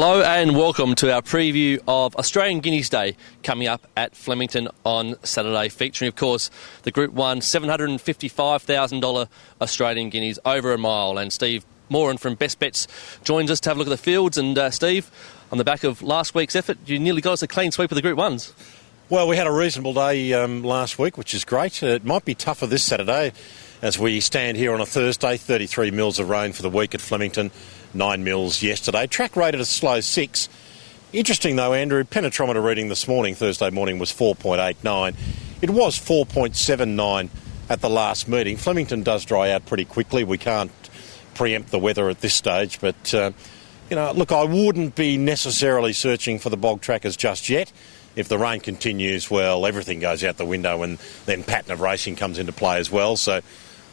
Hello and welcome to our preview of Australian Guineas Day coming up at Flemington on Saturday, featuring, of course, the Group 1 $755,000 Australian Guineas over a mile. And Steve Moran from Best Bets joins us to have a look at the fields. And Steve, on the back of last week's effort, you nearly got us a clean sweep of the Group 1s. Well, we had a reasonable day last week, which is great. It might be tougher this Saturday as we stand here on a Thursday. 33 mils of rain for the week at Flemington. 9 mils yesterday. Track rated a slow 6. Interesting though, Andrew, penetrometer reading this morning, Thursday morning, was 4.89. It was 4.79 at the last meeting. Flemington does dry out pretty quickly. We can't preempt the weather at this stage, but, look, I wouldn't be necessarily searching for the bog trackers just yet. If the rain continues, well, everything goes out the window and then pattern of racing comes into play as well. So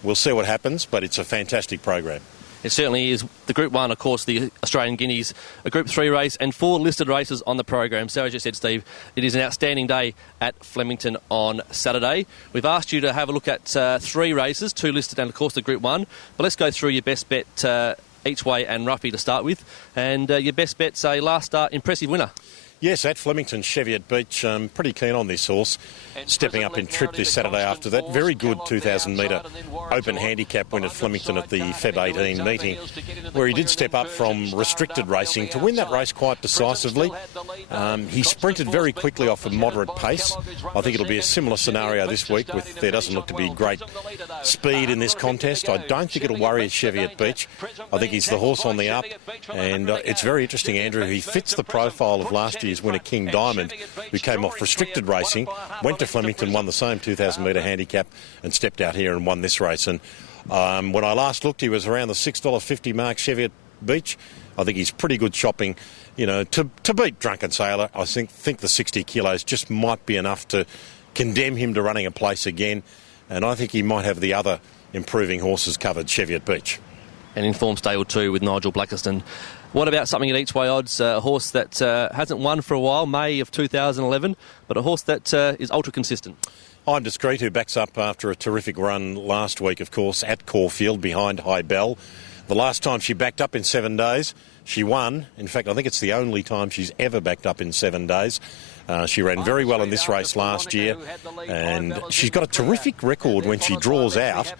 we'll see what happens, but it's a fantastic program. It certainly is. The Group 1, of course, the Australian Guineas, a Group 3 race and 4 listed races on the program. So as you said, Steve, it is an outstanding day at Flemington on Saturday. We've asked you to have a look at 3 races, 2 listed and, of course, the Group 1. But let's go through your best bet each way and Ruffy to start with. And your best bet's a last start impressive winner. Yes, at Flemington, Cheviot Beach. Pretty keen on this horse. Stepping up in trip this Saturday after that very good 2,000-metre open handicap win at Flemington at the Feb 18 meeting, where he did step up from restricted racing to win that race quite decisively. He sprinted very quickly off a moderate pace. I think it'll be a similar scenario this week. There doesn't look to be great speed in this contest. I don't think it'll worry Cheviot Beach. I think he's the horse on the up, and it's very interesting, Andrew. He fits the profile of last year's winner King Diamond, who came off restricted racing, went to Flemington, won the same 2,000-metre handicap and stepped out here and won this race. And when I last looked, he was around the $6.50 mark, Cheviot Beach. I think he's pretty good shopping, to beat Drunken Sailor. I think the 60 kilos just might be enough to condemn him to running a place again, and I think he might have the other improving horses covered, Cheviot Beach. And in form stable too with Nigel Blackiston. What about something at each way odds? A horse that hasn't won for a while, May of 2011, but a horse that is ultra consistent. I'm Discreet, who backs up after a terrific run last week, of course, at Caulfield behind High Bell. The last time she backed up in 7 days, she won. In fact, I think it's the only time she's ever backed up in 7 days. She ran very well in this race last year, and she's got a terrific record when she draws out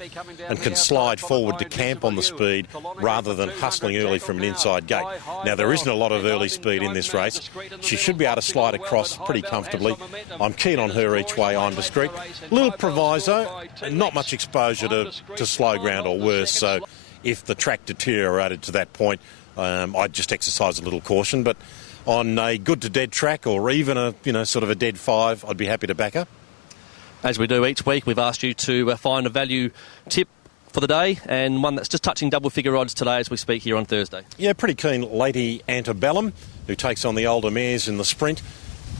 and can slide forward to camp on the speed rather than hustling early from an inside gate. Now, there isn't a lot of early speed in this race. She should be able to slide across pretty comfortably. I'm keen on her each way. I'm Discreet. Little proviso, not much exposure to slow ground or worse, so if the track deteriorated to that point, I'd just exercise a little caution. But on a good to dead track, or even a sort of a dead 5, I'd be happy to back her. As we do each week, we've asked you to find a value tip for the day, and one that's just touching double figure odds today as we speak here on Thursday. Yeah, pretty keen Lady Antebellum, who takes on the older mares in the sprint.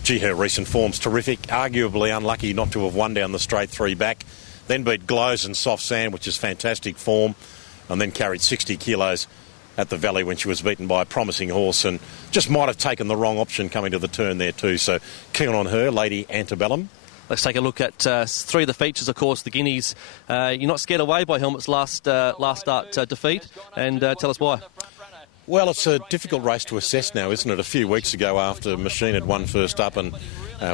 Gee, her recent form's terrific. Arguably unlucky not to have won down the straight 3 back. Then beat Glows and Soft Sand, which is fantastic form, and then carried 60 kilos at the Valley when she was beaten by a promising horse, and just might have taken the wrong option coming to the turn there too. So keen on her, Lady Antebellum. Let's take a look at 3 of the features, of course, the Guineas. You're not scared away by Helmet's last start defeat, and tell us why. Well, it's a difficult race to assess now, isn't it? A few weeks ago, after Machine had won first up and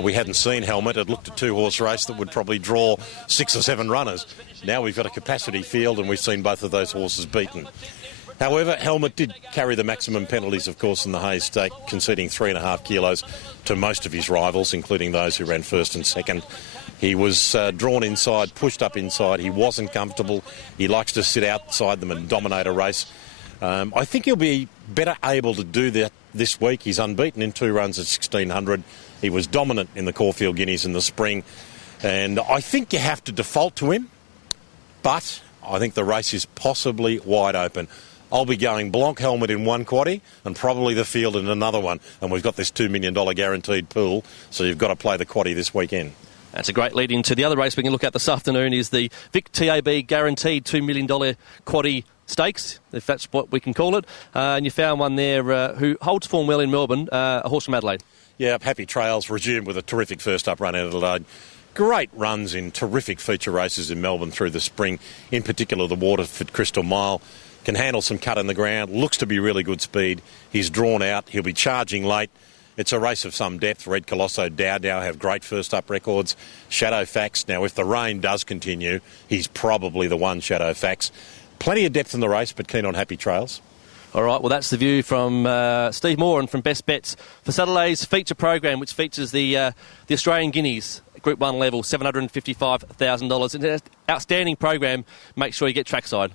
we hadn't seen Helmet, it looked a 2-horse race that would probably draw 6 or 7 runners. Now we've got a capacity field and we've seen both of those horses beaten. However, Helmet did carry the maximum penalties, of course, in the Hayes Stake, conceding 3.5 kilos to most of his rivals, including those who ran first and second. He was drawn inside, pushed up inside. He wasn't comfortable. He likes to sit outside them and dominate a race. I think he'll be better able to do that this week. He's unbeaten in 2 runs at 1,600. He was dominant in the Caulfield Guineas in the spring. And I think you have to default to him, but I think the race is possibly wide open. I'll be going Blanc Helmet in one quaddie and probably the field in another one. And we've got this $2 million guaranteed pool, so you've got to play the quaddie this weekend. That's a great lead into the other race we can look at this afternoon is the Vic TAB guaranteed $2 million quaddie stakes, if that's what we can call it. And you found one there who holds form well in Melbourne, a horse from Adelaide. Yeah, Happy Trails resumed with a terrific first up run out of Adelaide. Great runs in terrific feature races in Melbourne through the spring, in particular the Waterford Crystal Mile. can handle some cut in the ground, looks to be really good speed. He's drawn out. He'll be charging late. It's a race of some depth. Red Colosso, Dow have great first-up records. Shadowfax, now if the rain does continue, he's probably the one, Shadowfax. Plenty of depth in the race, but keen on Happy Trails. All right, well, that's the view from Steve Moran from Best Bets for Saturday's feature program, which features the Australian Guineas, Group 1 level, $755,000. It's an outstanding program. Make sure you get trackside.